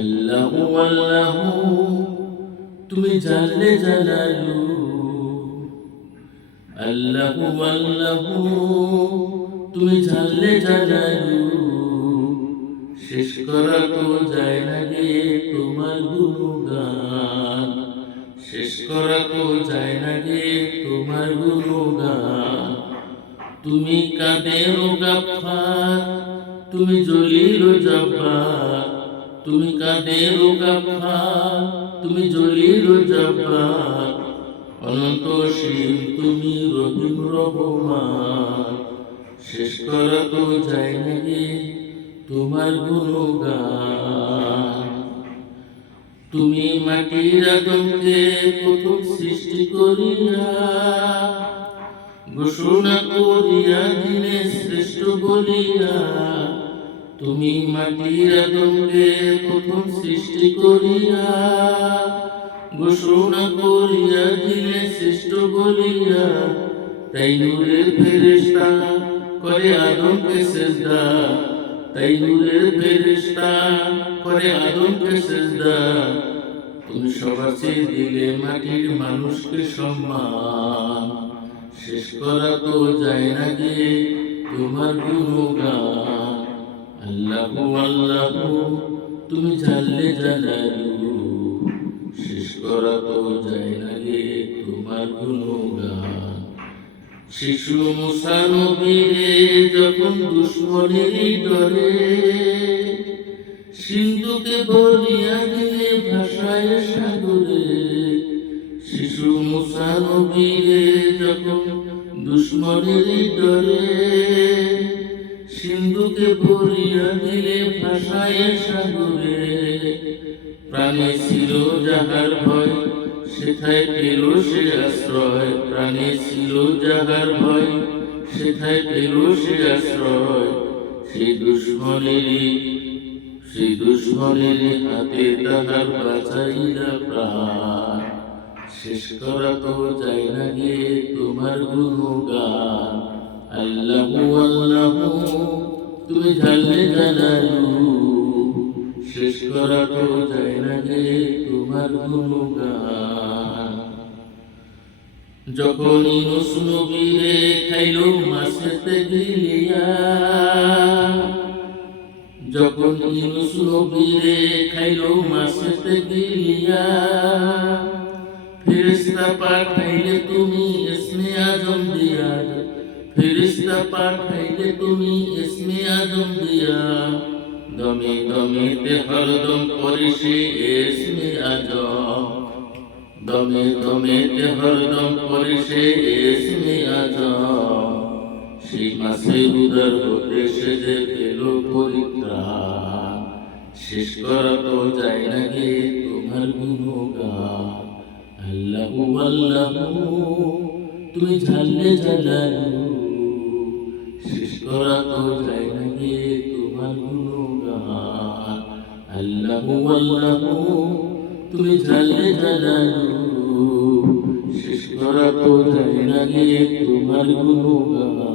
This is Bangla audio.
আল্লাহু আল্লাহু তুমি জানলে জালালু, আল্লাহু আল্লাহু তুমি জানলে জালালু। শেষ করা তো যায় না গে তোমার গুণগান, শেষ করা তো যায় না গে তোমার গুণগান। তুমি কাদের গাফফার, তুমি জলিল জব্বার, তুমি কাদের গাফফার, তুমি জলিল জব্বার। অনন্তশীল তুমি রহিম রহমান, শেষ করা তো যায় না গে তোমার গুণগান। তুমি মাটির আদমকে প্রথম সৃষ্টি করিয়া ঘোষণা করিয়া দিনে শ্রেষ্ঠ বলিয়া। তুমি মাটির আদমকে প্রথম সৃষ্টি করিয়া ঘোষণা করিয়া দিনে শ্রেষ্ঠ বলিয়া। তাই নূরের ফেরেশতা করে আদমকে সেজদা, তাই নূরের ফেরেশতা করে আদমকে সেজদা। তুমি সবার চেয়ে দিলে মাটির মানুষকে সম্মান, শেষ করা তো যায় না গে তোমার গুণগান। আল্লাহু আল্লাহু তুমি জানলে জালালু, শেষ করা তো যায় না গে তোমার গুণগান। শিশু মুসা নবীরে যখন দুশ্মনেরই ডরে সিন্ধুকে বলিয়া দিলে ভাষায় সাগরে। শিশু মুসা নবীরে যখন দুশ্মনেরই ডরে সিন্ধুকে বলিয়া দিলে ভাষায় সাগরে। প্রাণে ছিল যাহার ভয় সেথায় পেল সে আশ্রয়, প্রাণে ছিল যাহার ভয় সেথায় পেল সে আশ্রয়। সেই দুশ্মনেরই হাতে তাহার বাঁচাইলা প্রাণ, শেষ করা তো যায় না গে তোমার গুণগান। আল্লাহু আল্লাহু তুমি জানলে জালালু, শেষ করা তো যায় না গে তোমার গুণগান। যখন ইউনূস নবীরে খাইলো মাছেতে গিলিয়া, যখন ইউনূস নবীরে খাইলো মাছেতে গিলিয়া। ফেরেশতা পাঠাইলে তুমি ইসমে আজম দিয়া, ফেরেশতা পাঠাইলে তুমি ইসমে আজম দিয়া। দমে দমেতে হরদম পড়ে সে ইসমে আজম, দমে দমেতে হরদম পড়ে সে ইসমে আজম। সেই মাছের উদর হতে সে যে পেল পরিত্রাণ, শেষ করা তো যায় না গে তোমার গুণগান। আল্লাহু আল্লাহু তুমি জানলে জালালু, শেষ করা তো যায় না গে তোমার গুণগান। আল্লাহু আল্লাহু তুমি জানলে জালালু, শেষ করা তো যায় না গে তোমার গুণগান।